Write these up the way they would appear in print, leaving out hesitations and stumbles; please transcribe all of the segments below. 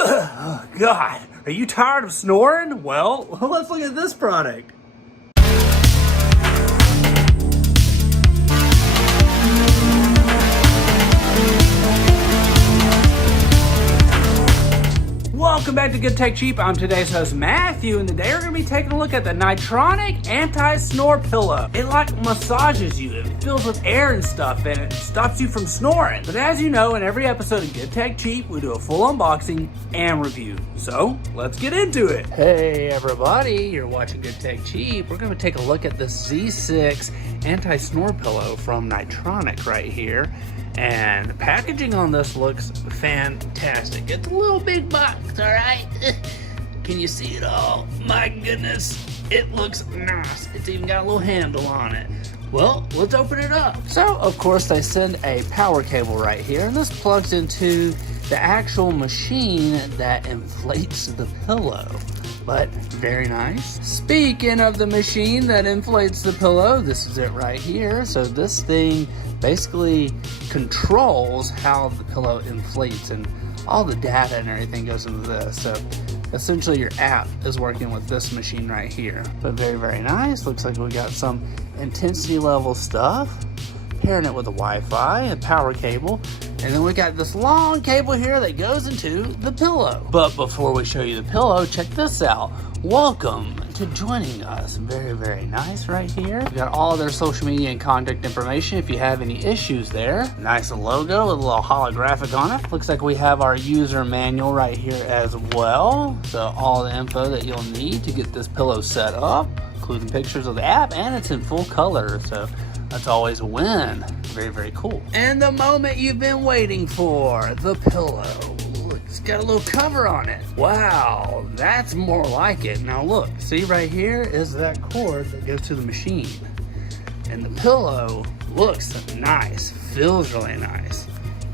Oh, God, are you tired of snoring? Well, let's look at this product. Welcome back to Good Tech Cheap. I'm today's host, Matthew, and today we're going to be taking a look at the Nitetronic Anti-Snore Pillow. It massages you, it fills with air and stuff, and it stops you from snoring. But as you know, in every episode of Good Tech Cheap, we do a full unboxing and review. So, let's get into it. Hey everybody, you're watching Good Tech Cheap. We're going to take a look at this Z6 Anti-Snore Pillow from Nitetronic right here. And the packaging on this looks fantastic. It's a little big box, alright? Can you see it all? My goodness, it looks nice. It's even got a little handle on it. Well, let's open it up. So, of course, they send a power cable right here, and this plugs into the actual machine that inflates the pillow. But very nice. Speaking of the machine that inflates the pillow, this is it right here. So this thing basically controls how the pillow inflates, and all the data and everything goes into this. So essentially your app is working with this machine right here. But very, very nice. Looks like we got some intensity level stuff. Pairing it with a Wi-Fi, a power cable, and then we got this long cable here that goes into the pillow. But before we show you the pillow, check this out. Welcome to joining us. Very, very nice right here. We've got all their social media and contact information if you have any issues there. Nice logo with a little holographic on it. Looks like we have our user manual right here as well. So all the info that you'll need to get this pillow set up, including pictures of the app, and it's in full color. So that's always a win. Very, very cool. And the moment you've been waiting for, the pillow. Look, it's got a little cover on it. Wow, that's more like it. Now look, see right here is that cord that goes to the machine. And the pillow looks nice, feels really nice.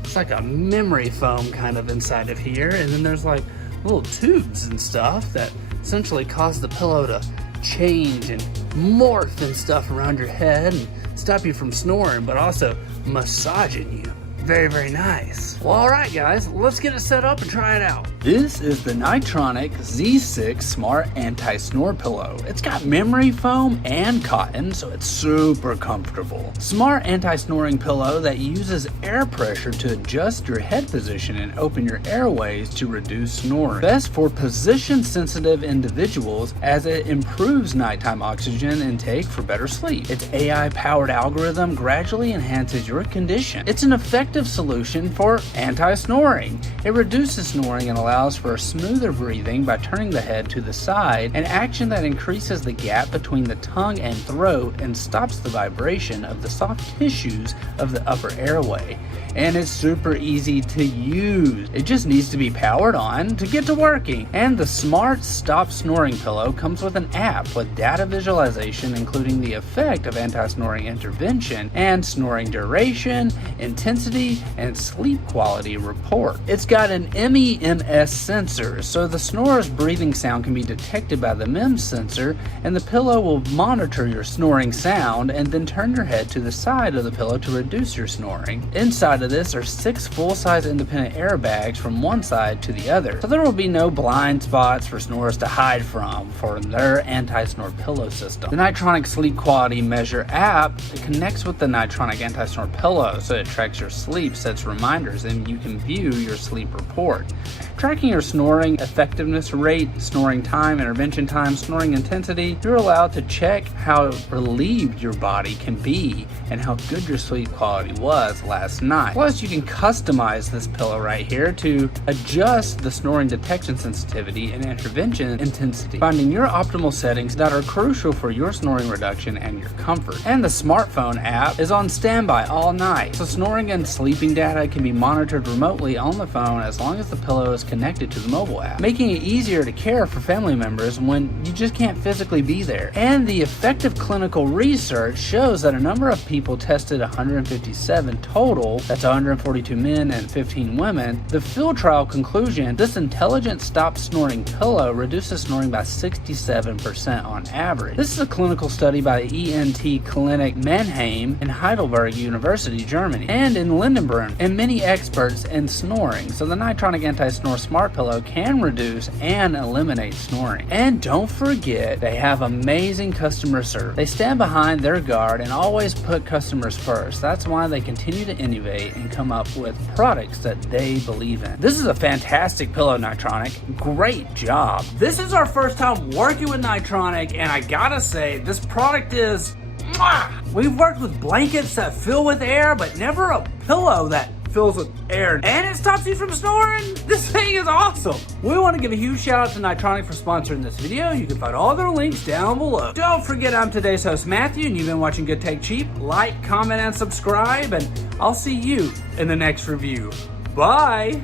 It's like a memory foam kind of inside of here. And then there's like little tubes and stuff that essentially cause the pillow to change and morph and stuff around your head and stop you from snoring, but also massaging you. Very, very nice. Well, alright guys, let's get it set up and try it out. This is the Nitetronic Z6 Smart Anti-Snore Pillow. It's got memory foam and cotton, so it's super comfortable. Smart anti-snoring pillow that uses air pressure to adjust your head position and open your airways to reduce snoring. Best for position-sensitive individuals as it improves nighttime oxygen intake for better sleep. Its AI-powered algorithm gradually enhances your condition. It's an effective solution for anti-snoring. It reduces snoring and allows for smoother breathing by turning the head to the side, an action that increases the gap between the tongue and throat and stops the vibration of the soft tissues of the upper airway. And it's super easy to use. It just needs to be powered on to get to working. And the Smart Stop Snoring Pillow comes with an app with data visualization, including the effect of anti-snoring intervention and snoring duration, intensity, and sleep quality report. It's got an MEMS sensor, so the snorer's breathing sound can be detected by the MEMS sensor, and the pillow will monitor your snoring sound and then turn your head to the side of the pillow to reduce your snoring. Inside of this are 6 full-size independent airbags from one side to the other, so there will be no blind spots for snorers to hide from for their anti-snore pillow system. The Nitetronic Sleep Quality Measure app, it connects with the Nitetronic Anti-Snore Pillow, so it tracks your sleep, sets reminders, and you can view your sleep report. Tracking your snoring effectiveness rate, snoring time, intervention time, snoring intensity, you're allowed to check how relieved your body can be and how good your sleep quality was last night. Plus, you can customize this pillow right here to adjust the snoring detection sensitivity and intervention intensity, finding your optimal settings that are crucial for your snoring reduction and your comfort. And the smartphone app is on standby all night, so snoring and sleeping data can be monitored remotely on the phone as long as the pillow is connected to the mobile app, making it easier to care for family members when you just can't physically be there. And the effective clinical research shows that a number of people tested 157 total, that's 142 men and 15 women. The field trial conclusion, this intelligent stop snoring pillow reduces snoring by 67% on average. This is a clinical study by the ENT Clinic Mannheim in Heidelberg University, Germany, and in Lindenbrunn, and many experts in snoring. So the Nitetronic Anti-Snore Anti-Snore Smart Pillow can reduce and eliminate snoring. And don't forget, they have amazing customer service. They stand behind their guard and always put customers first. That's why they continue to innovate and come up with products that they believe in. This is a fantastic pillow, Nitetronic. Great job. This is our first time working with Nitetronic, and I gotta say, this product is We've worked with blankets that fill with air, but never a pillow that fills with air. And it stops you from snoring. This thing is awesome. We want to give a huge shout out to Nitetronic for sponsoring this video. You can find all their links down below. Don't forget, I'm today's host, Matthew, and you've been watching Good Take Cheap. Like, comment, and subscribe, and I'll see you in the next review. Bye.